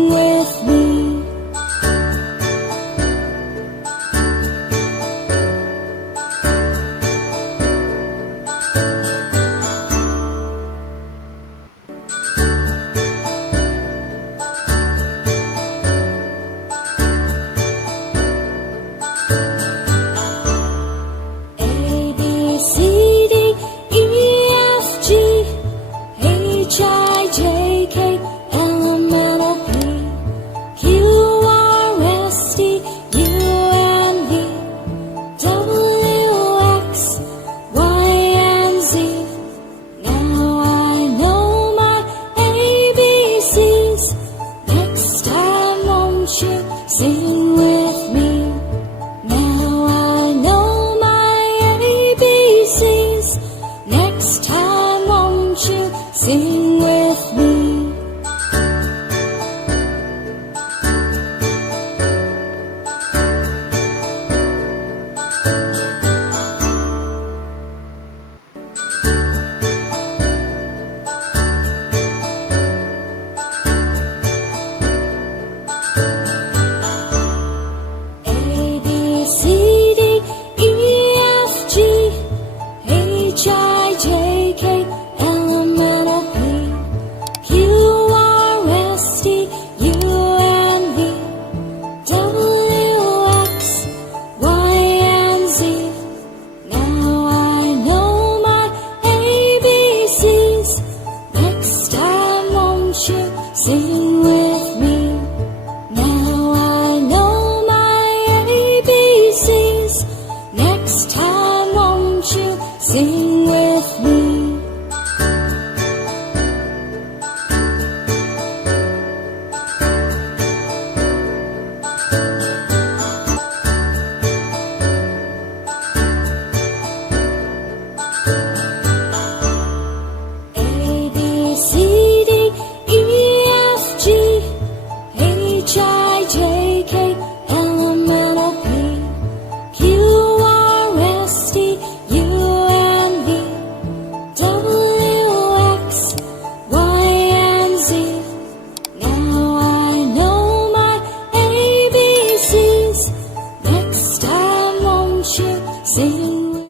Sing with me. A, B, C, D, E, F, G, H, I, J, K, L, M, N, O, P, Q, R, S, T, U, and V, W, X, Y, and Z. Now I know my ABCs. Next time won't you sing with me? Now I know my ABCs. Next time won't you sing with me? A, B, C, D, E, F, G, H, I, J, K, L, M, N, O, P, Q, R, S, T,